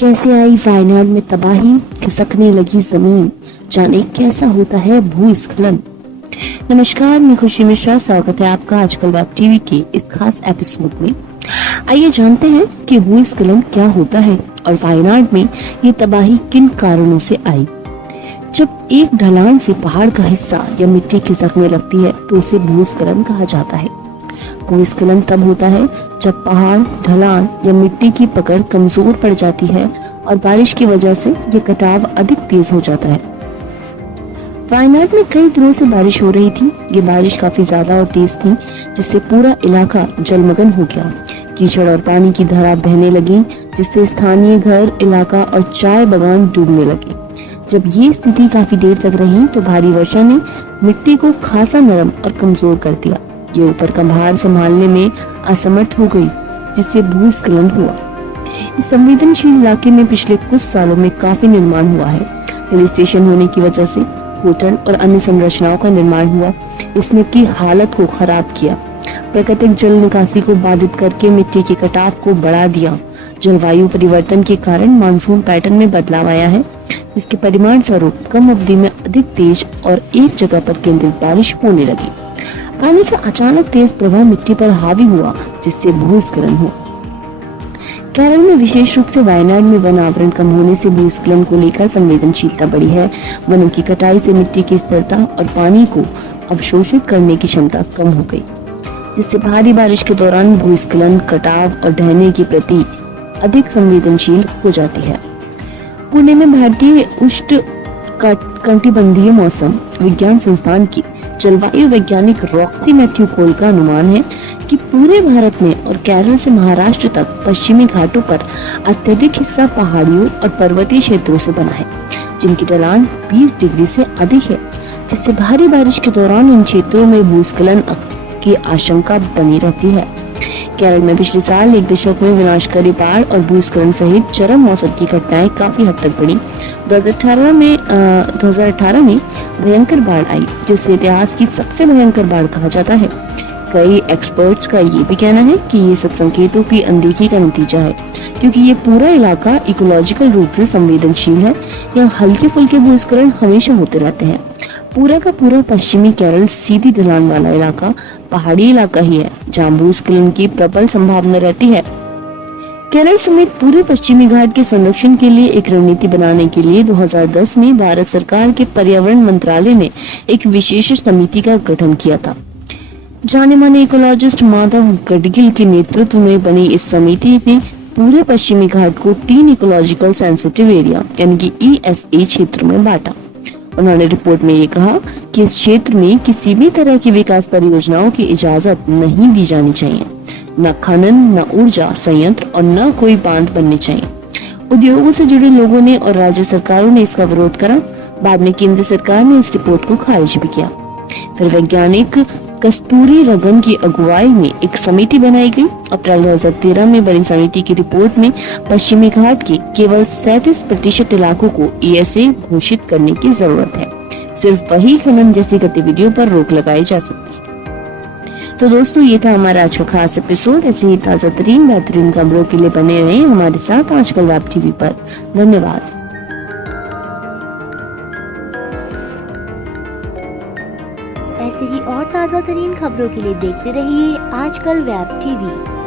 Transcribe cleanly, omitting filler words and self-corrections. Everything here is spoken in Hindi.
कैसे आई वायनाड में तबाही, खिसकने लगी जमीन, जाने कैसा होता है भूस्खलन। नमस्कार, मैं खुशी मिश्रा, स्वागत है आपका आजकल वेब टीवी के इस खास एपिसोड में। आइए जानते हैं कि भूस्खलन क्या होता है और वायनाड में ये तबाही किन कारणों से आई। जब एक ढलान से पहाड़ का हिस्सा या मिट्टी खिसकने लगती है तो उसे भूस्खलन कहा जाता है। भूस्खलन तब होता है जब पहाड़, ढलान या मिट्टी की पकड़ कमजोर पड़ जाती है और बारिश की वजह से ये कटाव अधिक तेज हो जाता है। वायनाड में कई दिनों से बारिश हो रही थी। ये बारिश काफी ज्यादा और तेज थी, जिससे पूरा इलाका जलमग्न हो गया। कीचड़ और पानी की धारा बहने लगी, जिससे स्थानीय घर, इलाका और चाय बागान डूबने लगे। जब ये स्थिति काफी देर तक रही तो भारी वर्षा ने मिट्टी को खासा नरम और कमजोर कर दिया। ये ऊपर का भार संभालने में असमर्थ हो गई, जिससे भूस्खलन हुआ। इस संवेदनशील इलाके में पिछले कुछ सालों में काफी निर्माण हुआ है। हिल स्टेशन होने की वजह से होटल और अन्य संरचनाओं का निर्माण हुआ। इसने की हालत को खराब किया। प्राकृतिक जल निकासी को बाधित करके मिट्टी के कटाव को बढ़ा दिया। जलवायु परिवर्तन के कारण मानसून पैटर्न में बदलाव आया है, जिसके परिणाम स्वरूप कम अवधि में अधिक तेज और एक जगह पर केंद्रित बारिश होने लगी। पानी का अचानक तेज प्रभाव मिट्टी पर हावी हुआ, जिससे भूस्खलन हुआ। केरल में विशेष रूप से वायनाड में वन आवरण कम होने से भूस्खलन को लेकर संवेदनशीलता बढ़ी है। वनों की कटाई से मिट्टी की स्थिरता और पानी को अवशोषित करने की क्षमता कम हो गई, जिससे भारी बारिश के दौरान भूस्खलन, कटाव और ढहने के प्रति अधिक संवेदनशील हो जाती है। पुणे में भारतीय उष्णकटिबंधीय मौसम विज्ञान संस्थान की जलवायु वैज्ञानिक रॉक्सी मैथ्यू कोल का अनुमान है कि पूरे भारत में और केरल से महाराष्ट्र तक पश्चिमी घाटों पर अत्यधिक हिस्सा पहाड़ियों और पर्वतीय क्षेत्रों से बना है, जिनकी ढलान 20 डिग्री से अधिक है, जिससे भारी बारिश के दौरान इन क्षेत्रों में भूस्खलन की आशंका बनी रहती है। केरल में पिछले साल एक दशक में विनाशकारी बाढ़ और भूस्खलन सहित चरम मौसम की घटनाएं काफी हद तक बढ़ी। 2018 में भयंकर बाढ़ आई, जिसे इतिहास की सबसे भयंकर बाढ़ कहा जाता है। कई एक्सपर्ट्स का ये भी कहना है कि ये सब संकेतों की अनदेखी का नतीजा है, क्योंकि ये पूरा इलाका इकोलॉजिकल रूप से संवेदनशील है। यहाँ हल्के फुल्के भूस्खलन हमेशा होते रहते हैं। पूरा का पूरा पश्चिमी केरल सीधी ढलान वाला इलाका पहाड़ी इलाका ही है, जहाँ भूस्खलन की प्रबल संभावना रहती है। केरल समेत पूरे पश्चिमी घाट के संरक्षण के लिए एक रणनीति बनाने के लिए 2010 में भारत सरकार के पर्यावरण मंत्रालय ने एक विशेष समिति का गठन किया था। जाने माने इकोलॉजिस्ट माधव गडगिल के नेतृत्व में बनी इस समिति ने पूरे पश्चिमी घाट को 3 इकोलॉजिकल सेंसिटिव एरिया यानी कि ESA क्षेत्र में बांटा। उन्होंने रिपोर्ट में ये कहा कि इस क्षेत्र में किसी भी तरह की विकास परियोजनाओं की इजाजत नहीं दी जानी चाहिए। न खनन, न ऊर्जा संयंत्र और न कोई बांध बनने चाहिए। उद्योगों से जुड़े लोगों ने और राज्य सरकारों ने इसका विरोध करा। बाद में केंद्र सरकार ने इस रिपोर्ट को खारिज भी किया। फिर वैज्ञानिक कस्तूरी रगन की अगुवाई में एक समिति बनाई गई। अप्रैल 2013 में बनी समिति की रिपोर्ट में पश्चिमी घाट के केवल 37% इलाकों को ESA घोषित करने की जरूरत है। सिर्फ वही खनन जैसी गतिविधियों पर रोक लगाई जा सकती है। तो दोस्तों, ये था हमारा आज का खास एपिसोड। ऐसे ही ताजा तरीन बेहतरीन खबरों के लिए बने रहें हमारे साथ आजकल वेब टीवी पर। धन्यवाद। ऐसे ही और ताज़ा तरीन खबरों के लिए देखते रहिए आजकल वेब टीवी।